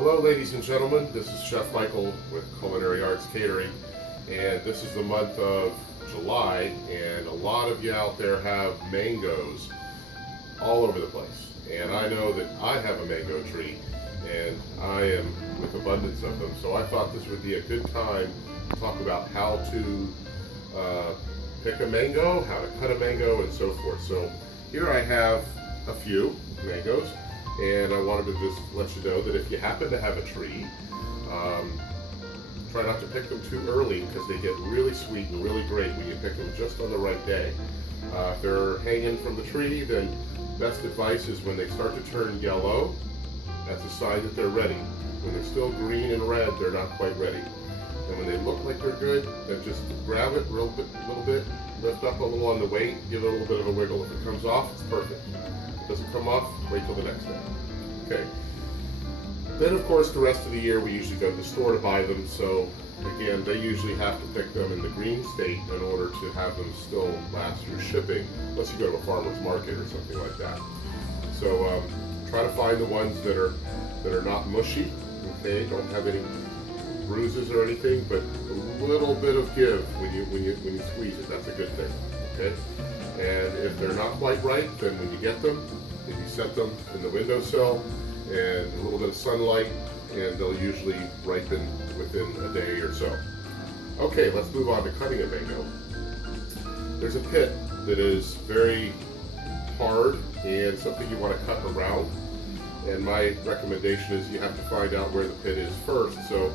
Hello ladies and gentlemen, this is Chef Michael with Culinary Artz Catering, and this is the month of July, and a lot of you out there have mangoes all over the place. And I know that I have a mango tree, and I am with abundance of them, so I thought this would be a good time to talk about how to pick a mango, how to cut a mango, and so forth. So here I have a few mangoes, and I wanted to just let you know that if you happen to have a tree, try not to pick them too early because they get really sweet and really great when you pick them just on the right day. If they're hanging from the tree, then best advice is when they start to turn yellow, that's a sign that they're ready. When they're still green and red, they're not quite ready. And when they look like they're good, then just grab it a little bit, lift up a little on the weight, give it a little bit of a wiggle. If it comes off, it's perfect. If it doesn't come off, wait till the next day. Okay. Then of course the rest of the year we usually go to the store to buy them, so again they usually have to pick them in the green state in order to have them still last through shipping, unless you go to a farmer's market or something like that. So try to find the ones that are not mushy, okay, don't have any bruises or anything, but a little bit of give when you squeeze it. That's a good thing. Okay, and if they're not quite right, then when you get them, if you set them in the windowsill and a little bit of sunlight, and they'll usually ripen within a day or so. Okay, let's move on to cutting a mango. There's a pit that is very hard and something you want to cut around, and my recommendation is you have to find out where the pit is first. So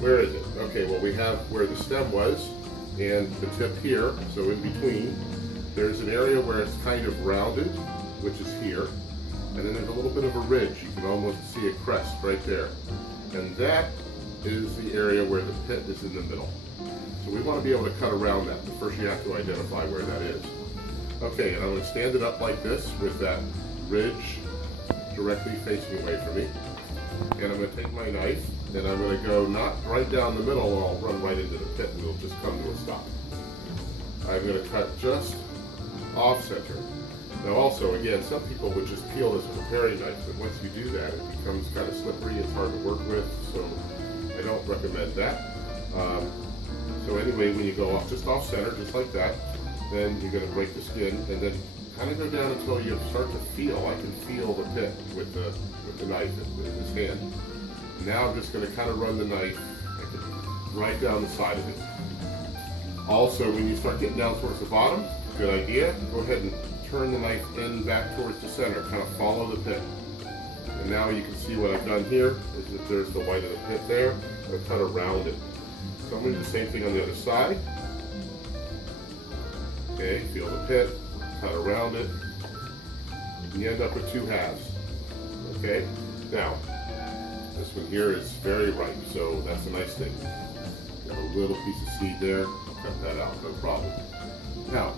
where is it? Okay, well we have where the stem was and the tip here, so in between there's an area where it's kind of rounded, which is here, and then there's a little bit of a ridge. You can almost see a crest right there, and that is the area where the pit is in the middle. So we want to be able to cut around that, but first you have to identify where that is. Okay, and I'm going to stand it up like this with that ridge directly facing away from me, and I'm going to take my knife and I'm going to go not right down the middle, or I'll run right into the pit and it'll just come to a stop. I'm going to cut just off center. Now also, again, some people would just peel this with a paring knife, but once you do that, it becomes kind of slippery, it's hard to work with, so I don't recommend that. So anyway, when you go off, just off center, just like that, then you're going to break the skin, and then kind of go down until you start to feel. I can feel the pit with the knife in this hand. Now I'm just going to kind of run the knife right down the side of it. Also, when you start getting down towards the bottom, good idea, go ahead and turn the knife in back towards the center, kind of follow the pit. And now you can see what I've done here is that there's the white of the pit there. I've cut around it. So I'm going to do the same thing on the other side. Okay, feel the pit, cut around it, and you end up with two halves. Okay, now this one here is very ripe, so that's a nice thing. Got a little piece of seed there, cut that out, no problem. Now,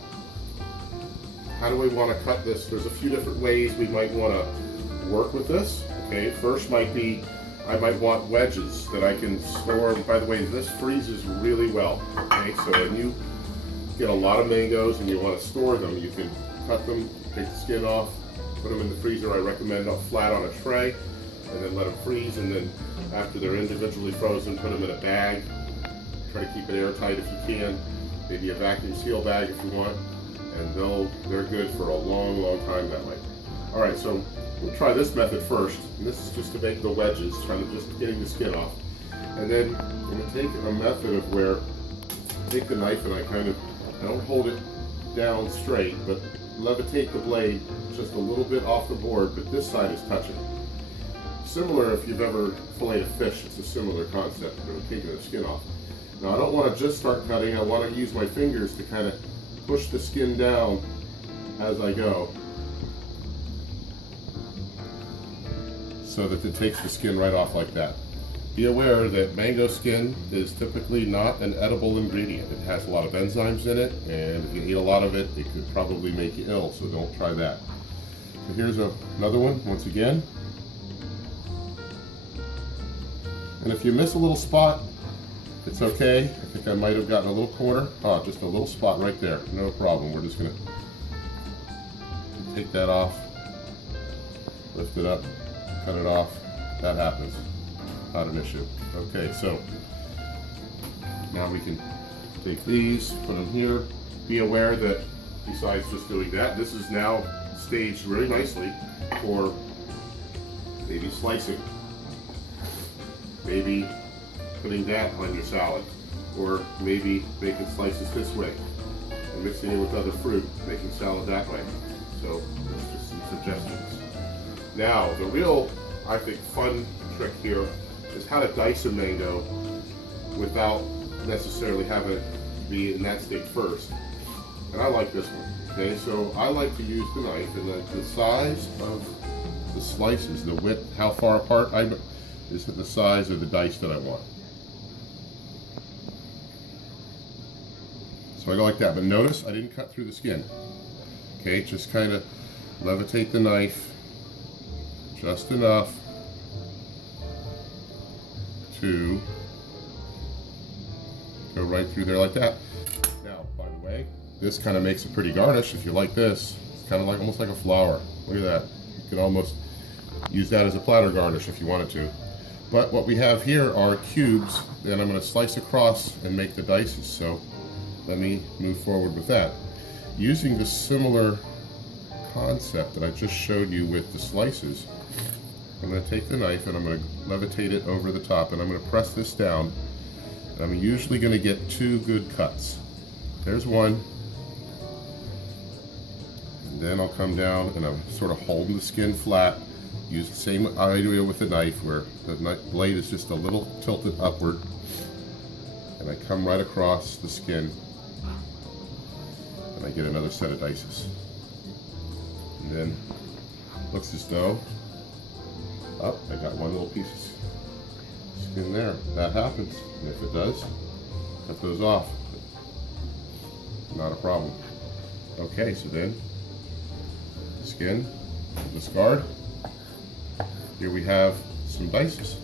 how do we want to cut this? There's a few different ways we might want to work with this. Okay, first might be I might want wedges that I can store. By the way, this freezes really well. Okay, so when you get a lot of mangoes and you want to store them, you can cut them, take the skin off, put them in the freezer. I recommend flat on a tray, and then let them freeze, and then after they're individually frozen, put them in a bag. Try to keep it airtight if you can, maybe a vacuum seal bag if you want, and they're good for a long, long time that way. All right, so we'll try this method first, and this is just to make the wedges, trying to just getting the skin off. And then I'm going to take a method of where I take the knife and I don't hold it down straight, but levitate the blade just a little bit off the board, but this side is touching. Similar if you've ever filleted a fish, it's a similar concept, taking the skin off. Now I don't want to just start cutting, I want to use my fingers to kind of push the skin down as I go, so that it takes the skin right off like that. Be aware that mango skin is typically not an edible ingredient. It has a lot of enzymes in it, and if you eat a lot of it, it could probably make you ill, so don't try that. So here's another one, once again. And if you miss a little spot, it's okay. I think I might have gotten a little corner. Oh, just a little spot right there. No problem. We're just going to take that off, lift it up, cut it off. That happens. not an issue. Okay, so now we can take these, put them here. Be aware that besides just doing that, this is now staged really nicely for maybe slicing, maybe putting that on your salad, or maybe making slices this way and mixing it with other fruit, making salad that way. So that's just some suggestions. Now, the real, I think, fun trick here is how to dice a mango without necessarily having it be in that state first. And I like this one. Okay, so I like to use the knife, and the size of the slices, the width, how far apart is the size of the dice that I want. So I go like that, but notice I didn't cut through the skin. Okay, just kind of levitate the knife just enough to go right through there like that. Now, by the way, this kind of makes a pretty garnish if you like this. It's kind of like almost like a flower. Look at that. You could almost use that as a platter garnish if you wanted to. But what we have here are cubes that I'm going to slice across and make the dices. So let me move forward with that. Using the similar concept that I just showed you with the slices, I'm going to take the knife and I'm going to levitate it over the top, and I'm going to press this down. And I'm usually going to get 2 good cuts. There's one. And then I'll come down and I'm sort of holding the skin flat. Use the same idea with the knife, where the blade is just a little tilted upward. And I come right across the skin. And I get another set of dices. And then looks as though, oh, I got one little piece of skin there. That happens. And if it does, cut those off. Not a problem. Okay, so then skin, discard. Here we have some dices.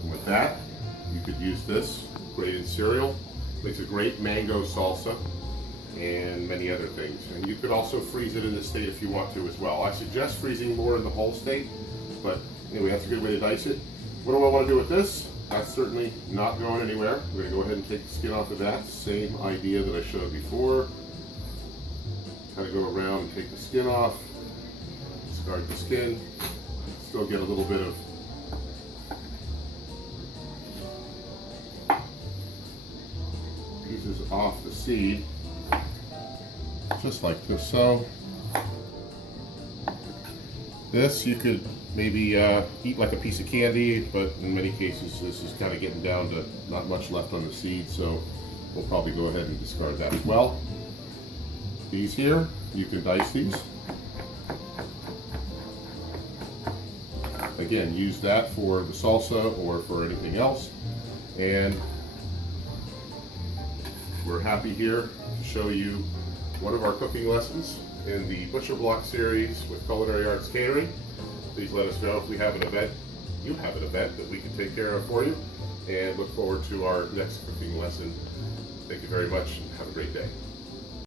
And with that, you could use this grated cereal. Makes a great mango salsa and many other things. And you could also freeze it in the state if you want to as well. I suggest freezing more in the whole state, but anyway, that's a good way to dice it. What do I want to do with this? That's certainly not going anywhere. We're going to go ahead and take the skin off of that. Same idea that I showed before. Kind of go around and take the skin off, discard the skin, still get a little bit of pieces off the seed, just like this. So this you could maybe eat like a piece of candy, but in many cases this is kind of getting down to not much left on the seed, so we'll probably go ahead and discard that as well. These here, you can dice these. Again, use that for the salsa or for anything else. And we're happy here to show you one of our cooking lessons in the Butcher Block series with Culinary Artz Catering. Please let us know if we have an event, you have an event that we can take care of for you, and look forward to our next cooking lesson. Thank you very much and have a great day.